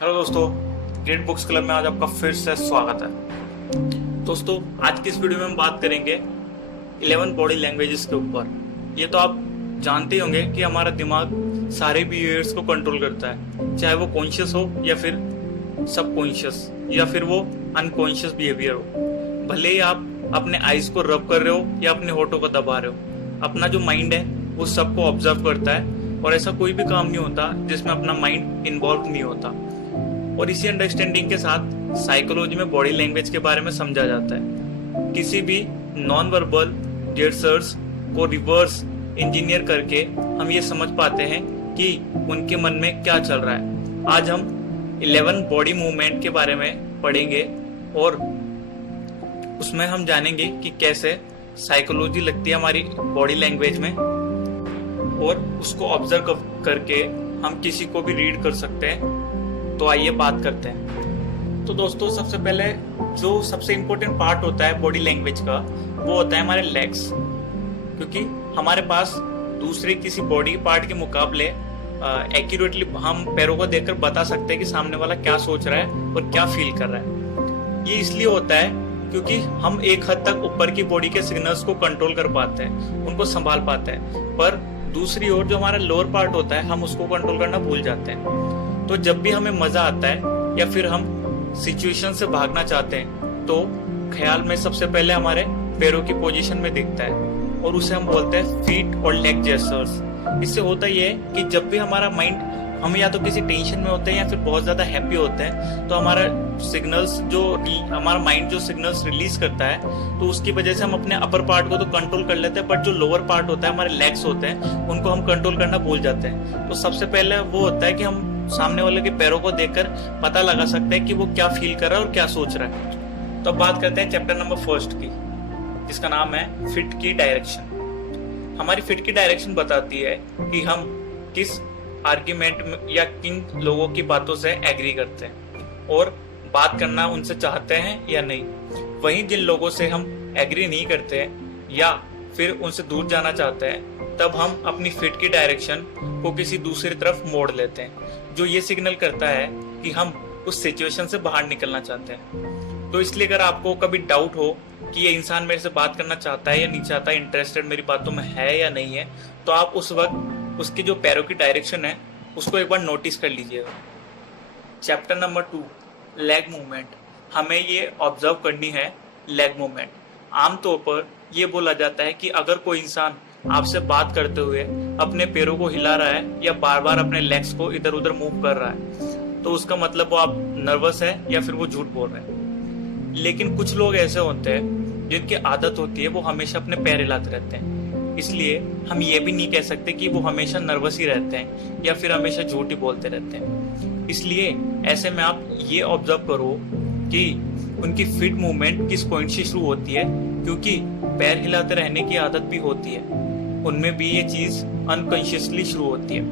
Hello दोस्तों, great books club में आज आपका फिर से स्वागत है। दोस्तों, आज की इस वीडियो में हम बात करेंगे 11 बॉडी लैंग्वेजेस के ऊपर। ये तो आप जानते ही होंगे कि हमारा दिमाग सारे बिहेवियर्स को कंट्रोल करता है, चाहे वो कॉन्शियस हो या फिर सबकॉन्शियस या फिर वो अनकॉन्शियस बिहेवियर हो। भले ही आप अपने आईज को रब कर रहे हो या अपने होठों को दबा रहे हो, अपना जो माइंड है वो सबको ऑब्जर्व करता है और ऐसा कोई भी काम नहीं होता जिसमें अपना माइंड इन्वॉल्व नहीं होता। और इसी अंडरस्टैंडिंग के साथ साइकोलॉजी में बॉडी लैंग्वेज के बारे में समझा जाता है। किसी भी नॉन वर्बल जेस्चर्स को रिवर्स इंजीनियर करके हम ये समझ पाते हैं कि उनके मन में क्या चल रहा है। आज हम 11 बॉडी मूवमेंट के बारे में पढ़ेंगे और उसमें हम जानेंगे कि कैसे साइकोलॉजी लगती है हमारी बॉडी लैंग्वेज में और उसको ऑब्जर्व करके हम किसी को भी रीड कर सकते हैं। तो आइए बात करते हैं। तो दोस्तों, सबसे पहले जो सबसे इम्पोर्टेंट पार्ट होता है बॉडी लैंग्वेज का वो होता है हमारे लेग्स, क्योंकि हमारे पास दूसरे किसी बॉडी पार्ट के मुकाबले एक्यूरेटली हम पैरों को देखकर बता सकते हैं कि सामने वाला क्या सोच रहा है और क्या फील कर रहा है। ये इसलिए होता है क्योंकि हम एक हद तक ऊपर की बॉडी के सिग्नल्स को कंट्रोल कर पाते हैं, उनको संभाल पाते हैं, पर दूसरी ओर जो हमारा लोअर पार्ट होता है हम उसको कंट्रोल करना भूल जाते हैं। तो जब भी हमें मजा आता है या फिर हम सिचुएशन से भागना चाहते हैं तो ख्याल में सबसे पहले हमारे पैरों की पोजीशन में दिखता है और उसे हम बोलते हैं फीट और लेग जेस्चर्स। इससे होता यह है कि जब भी हमारा माइंड, हम या तो किसी टेंशन में होते हैं या फिर बहुत ज्यादा हैप्पी होते हैं, तो हमारा माइंड जो सिग्नल्स रिलीज करता है तो उसकी वजह से हम अपने अपर पार्ट को तो कंट्रोल कर लेते हैं, बट जो लोअर पार्ट होता है, हमारे लेग्स होते हैं, उनको हम कंट्रोल करना भूल जाते हैं। तो सबसे पहले वो होता है कि हम सामने वाले के पैरों को देखकर पता लगा सकते हैं कि वो क्या फील कर रहा है और क्या सोच रहा है। तो अब बात करते हैं चैप्टर नंबर 1 की, जिसका नाम है फिट की डायरेक्शन। हमारी फिट की डायरेक्शन बताती है कि हम किस आर्ग्यूमेंट में या किन लोगों की बातों से एग्री करते हैं और बात करना उनसे चाहते हैं या नहीं। वहीं जिन लोगों से हम एग्री नहीं करते हैं या फिर उनसे दूर जाना चाहते हैं, तब हम अपनी फिट की डायरेक्शन को किसी दूसरी तरफ मोड़ लेते हैं, जो ये सिग्नल करता है कि हम उस सिचुएशन से बाहर निकलना चाहते हैं। तो इसलिए अगर आपको कभी डाउट हो कि ये इंसान मेरे से बात करना चाहता है या नहीं चाहता, इंटरेस्टेड मेरी बातों में है या नहीं है, तो आप उस वक्त उसकी जो पैरों की डायरेक्शन है उसको एक बार नोटिस कर लीजिएगा। Chapter number 2, leg movement. हमें ये ऑब्जर्व करनी है लेग मूवमेंट। आमतौर पर यह बोला जाता है कि अगर कोई इंसान आपसे बात करते हुए अपने पैरों को हिला रहा है या बार बार अपने लेग्स को इधर उधर मूव कर रहा है, तो उसका मतलब वो आप नर्वस है या फिर वो झूठ बोल रहे हैं। लेकिन कुछ लोग ऐसे होते हैं जिनकी आदत होती है वो हमेशा अपने पैर हिलाते रहते हैं, इसलिए हम ये भी नहीं कह सकते कि वो हमेशा नर्वस ही रहते हैं या फिर हमेशा झूठ ही बोलते रहते हैं। इसलिए ऐसे में आप ये ऑब्जर्व करो कि उनकी फिट मूवमेंट किस पॉइंट से शुरू होती है, क्योंकि पैर हिलाते रहने की आदत भी होती है, उनमें भी ये चीज अनकॉन्शियसली शुरू होती है।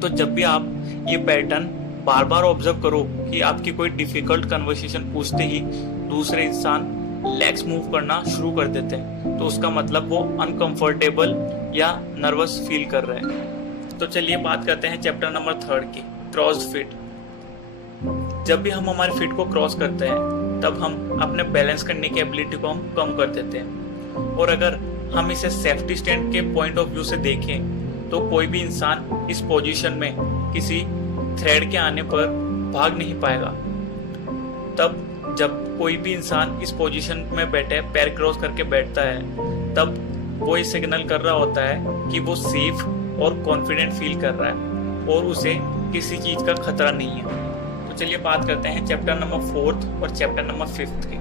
तो जब भी आप ये पैटर्न बार बार ऑब्जर्व करो कि आपकी कोई डिफिकल्ट कन्वर्सेशन पूछते ही दूसरे इंसान लेग्स मूव करना शुरू कर देते हैं, तो उसका मतलब वो अनकंफर्टेबल या नर्वस फील कर रहे हैं। तो चलिए बात करते हैं चैप्टर नंबर 3 की, क्रॉस फिट। जब भी हम हमारे फिट को क्रॉस करते हैं तब हम अपने बैलेंस करने की एबिलिटी को हम कम कर देते हैं। और अगर हम इसे सेफ्टी स्टैंड के पॉइंट ऑफ व्यू से देखें तो कोई भी इंसान इस पोजीशन में किसी थ्रेड के आने पर भाग नहीं पाएगा। तब जब कोई भी इंसान इस पोजीशन में बैठे, पैर क्रॉस करके बैठता है, तब वो ये सिग्नल कर रहा होता है कि वो सेफ और कॉन्फिडेंट फील कर रहा है और उसे किसी चीज का खतरा नहीं है। तो चलिए बात करते हैं चैप्टर नंबर 4 और चैप्टर नंबर 5 की,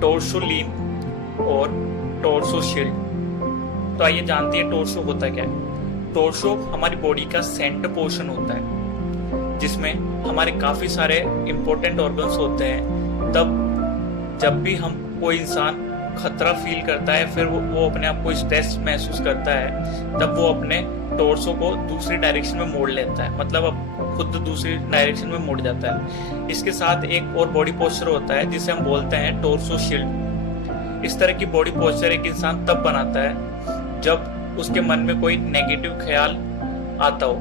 टोर्सो लीन और टोर्सो शील्ड। तो आइए जानते हैं टोर्सो होता क्या है। टोर्सो हमारी बॉडी का सेंटर पोर्शन होता है, जिसमें हमारे काफी सारे इंपॉर्टेंट ऑर्गन्स होते हैं। तब जब भी हम कोई इंसान खतरा फील करता है, फिर वो अपने आप को स्ट्रेस महसूस करता है, तब वो अपने टोर्सो को दूसरी डायरेक्शन में मोड़ लेता है, मतलब अब खुद दूसरी डायरेक्शन में मुड़ जाता है। इसके साथ एक और बॉडी पोस्चर होता है जिसे हम बोलते हैं टोर्सो शील्ड। इस तरह की बॉडी पोस्चर एक इंसान तब बनाता है जब उसके मन में कोई नेगेटिव ख्याल आता हो,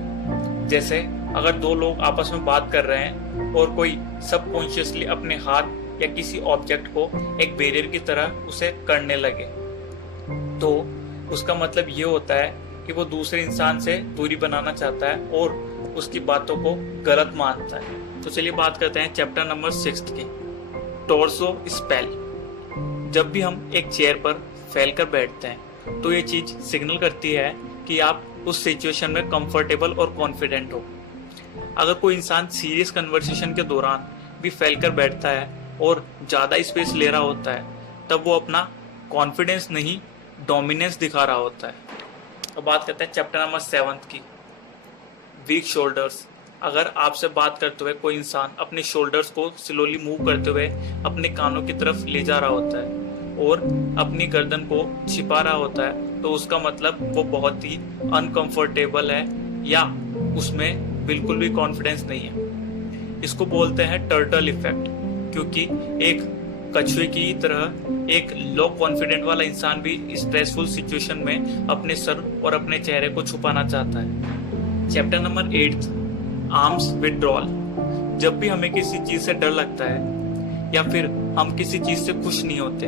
जैसे अगर दो लोग आपस में बात कर रहे हैं और कोई सबकॉन्शियसली अपने हाथ या किसी ऑब्जेक्ट को एक बैरियर की तरह उसे करने लगे, तो उसका मतलब ये होता है कि वो दूसरे इंसान से दूरी बनाना चाहता है और उसकी बातों को गलत मानता है। तो चलिए बात करते हैं चैप्टर नंबर 6 की, टॉर्सो स्पेल। जब भी हम एक चेयर पर फैलकर बैठते हैं तो ये चीज सिग्नल करती है कि आप उस सिचुएशन में कंफर्टेबल और कॉन्फिडेंट हो। अगर कोई इंसान सीरियस कन्वर्सेशन के दौरान भी फैलकर बैठता है और ज्यादा स्पेस ले रहा होता है, तब वो अपना कॉन्फिडेंस नहीं डोमिनेंस दिखा रहा होता है। तो बात करते हैं चैप्टर नंबर 7 की, वीक शोल्डर्स। अगर आपसे बात करते हुए कोई इंसान अपने शोल्डर्स को स्लोली मूव करते हुए अपने कानों की तरफ ले जा रहा होता है और अपनी गर्दन को छिपा रहा होता है, तो उसका मतलब वो बहुत ही अनकंफर्टेबल है या उसमें बिल्कुल भी कॉन्फिडेंस नहीं है। इसको बोलते हैं टर्टल इफेक्ट, क्योंकि एक कछुए की तरह एक लो कॉन्फिडेंट वाला इंसान भी स्ट्रेसफुल सिचुएशन में अपने सर और अपने चेहरे को छुपाना चाहता है। Chapter number 8, arms withdrawal. जब भी हमें किसी चीज से डर लगता है या फिर हम किसी चीज से खुश नहीं होते,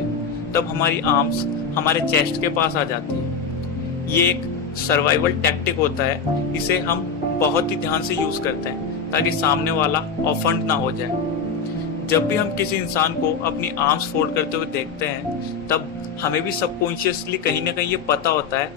तब हमारी आर्म्स हमारे चेस्ट के पास आ जाती है। ये एक सर्वाइवल टैक्टिक होता है, इसे हम बहुत ही ध्यान से यूज करते हैं ताकि सामने वाला ऑफेंड ना हो जाए। जब भी हम किसी इंसान को अपनी आर्म्स फोल्ड करते हुए देखते हैं, तब हमें भी सबकॉन्शियसली कहीं ना कहीं ये पता होता है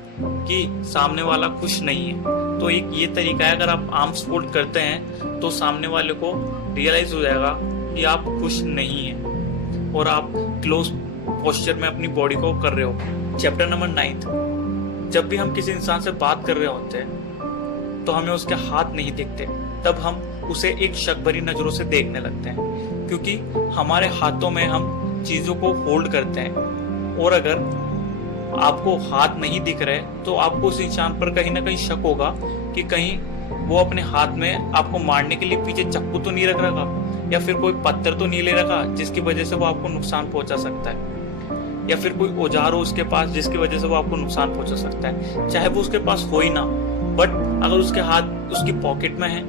कि सामने वाला खुश नहीं है। तो एक ये तरीका है, अगर आप आर्म्स फोल्ड करते हैं तो सामने वाले को रियलाइज हो जाएगा कि आप खुश नहीं हैं और आप क्लोज पोस्चर में अपनी बॉडी को कर रहे हो। चैप्टर नंबर 9, जब भी हम किसी इंसान से बात कर रहे होते हैं तो हमें उसके हाथ नहीं दिखते, तब हम उसे एक शक भरी नजरों से देखने लगते हैं, क्योंकि हमारे हाथों में हम चीजों को होल्ड करते हैं। और अगर आपको हाथ नहीं दिख रहे तो आपको उस इंसान पर कहीं ना कहीं शक होगा कि कहीं वो अपने हाथ में आपको मारने के लिए पीछे चाकू तो नहीं रख रखा या फिर कोई पत्थर तो नहीं ले रखा जिसकी वजह से वो आपको नुकसान पहुंचा सकता है, या फिर कोई औजार हो उसके पास जिसकी वजह से वो आपको नुकसान पहुंचा सकता है। चाहे वो उसके पास हो ही ना, बट अगर उसके हाथ उसकी पॉकेट में है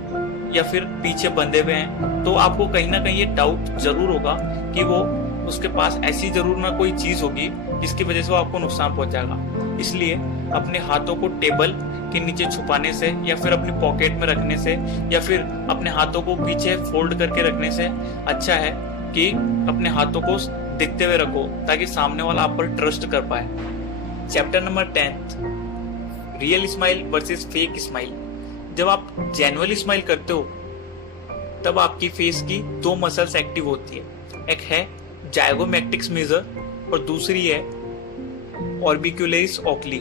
या फिर पीछे बंधे हुए हैं, तो आपको कहीं ना कहीं ये डाउट जरूर होगा कि वो उसके पास ऐसी जरूर ना कोई चीज होगी जिसकी वजह से वो आपको नुकसान पहुंचाएगा। इसलिए अपने हाथों को टेबल के नीचे छुपाने से या फिर अपनी पॉकेट में रखने से या फिर अपने हाथों को पीछे फोल्ड करके रखने से अच्छा है कि अपने हाथों को दिखते हुए रखो ताकि सामने वाला आप पर ट्रस्ट कर पाए। Chapter number 10, real smile versus fake smile. जब आप जेन्युइनली स्माइल करते हो तब आपकी फेस की दो मसल्स एक्टिव होती है, एक है जाइगोमैटिक्स मेजर और दूसरी है ऑर्बिक्युलरिस ओक्ली।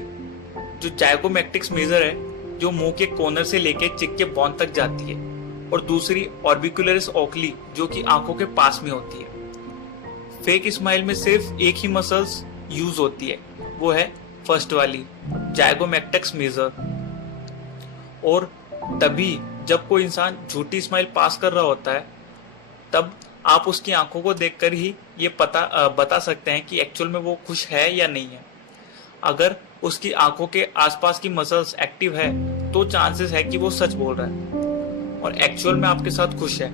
जो जाइगोमैटिक्स मेजर है जो मुंह के कॉर्नर से लेके चिक के बोन तक जाती है, और दूसरी ऑर्बिक्युलरिस ओक्ली जो कि आंखों के पास में होती है। फेक स्माइल में सिर्फ एक ही मसल्स यूज होती है, वो है फर्स्ट वाली जाइगोमैटिक्स मेजर। और तभी जब कोई इंसान झूठी स्माइल पास कर रहा होता है, तब आप उसकी आंखों को देखकर ही ये बता सकते हैं कि एक्चुअल में वो खुश है या नहीं है। अगर उसकी आंखों के आसपास की मसल्स एक्टिव है तो चांसेस है कि वो सच बोल रहा है और एक्चुअल में आपके साथ खुश है।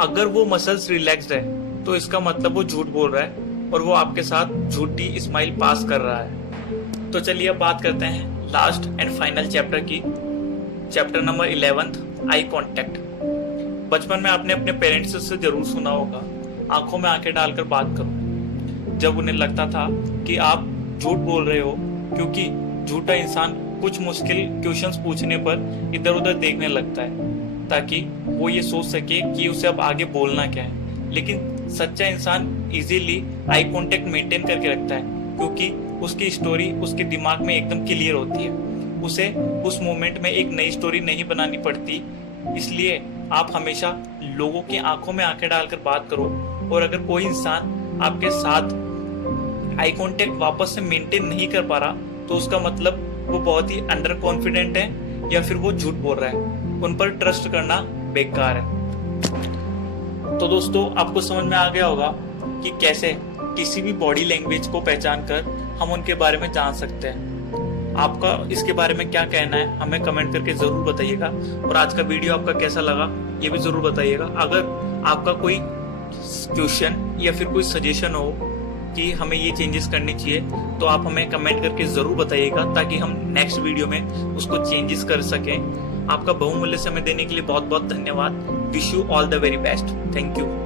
अगर वो मसल्स रिलैक्स्ड है तो इसका मतलब वो झूठ बोल रहा है और वो आपके साथ झूठी स्माइल पास कर रहा है। तो चलिए अब बात करते हैं लास्ट एंड फाइनल चैप्टर की, चैप्टर नंबर 11, आई कॉन्टेक्ट। बचपन में आपने अपने पेरेंट्स से जरूर सुना होगा, आंखों में आंखें डालकर बात करो, जब उन्हें लगता था कि आप झूठ बोल रहे हो, क्योंकि झूठा इंसान कुछ मुश्किल क्वेश्चंस पूछने पर इधर उधर देखने लगता है ताकि वो ये सोच सके कि उसे अब आगे बोलना क्या है। लेकिन सच्चा इंसान इजीली आई कांटेक्ट मेंटेन करके रखता है, क्योंकि उसकी स्टोरी उसके दिमाग में एकदम क्लियर होती है, उसे उस मोमेंट में एक नई स्टोरी नहीं बनानी पड़ती। इसलिए आप हमेशा लोगों की आंखों में आंखें डालकर बात करो, और अगर कोई इंसान आपके साथ आई कांटेक्ट वापस से मेंटेन नहीं कर पा रहा तो उसका मतलब वो बहुत ही अंडर कॉन्फिडेंट है या फिर वो झूठ बोल रहा है। उन पर ट्रस्ट करना बेकार है। तो दोस्तों, आपको समझ में आ गया होगा कि कैसे किसी भी बॉडी लैंग्वेज को पहचान कर हम उनके बारे में जान सकते हैं। आपका इसके बारे में क्या कहना है हमें कमेंट करके जरूर बताइएगा। और आज का वीडियो आपका कैसा लगा ये भी जरूर बताइएगा। अगर आपका कोई क्वेश्चन या फिर कोई सजेशन हो कि हमें ये चेंजेस करनी चाहिए तो आप हमें कमेंट करके जरूर बताइएगा, ताकि हम नेक्स्ट वीडियो में उसको चेंजेस कर सकें। आपका बहुमूल्य समय देने के लिए बहुत बहुत धन्यवाद। Wish you all the very best. Thank you.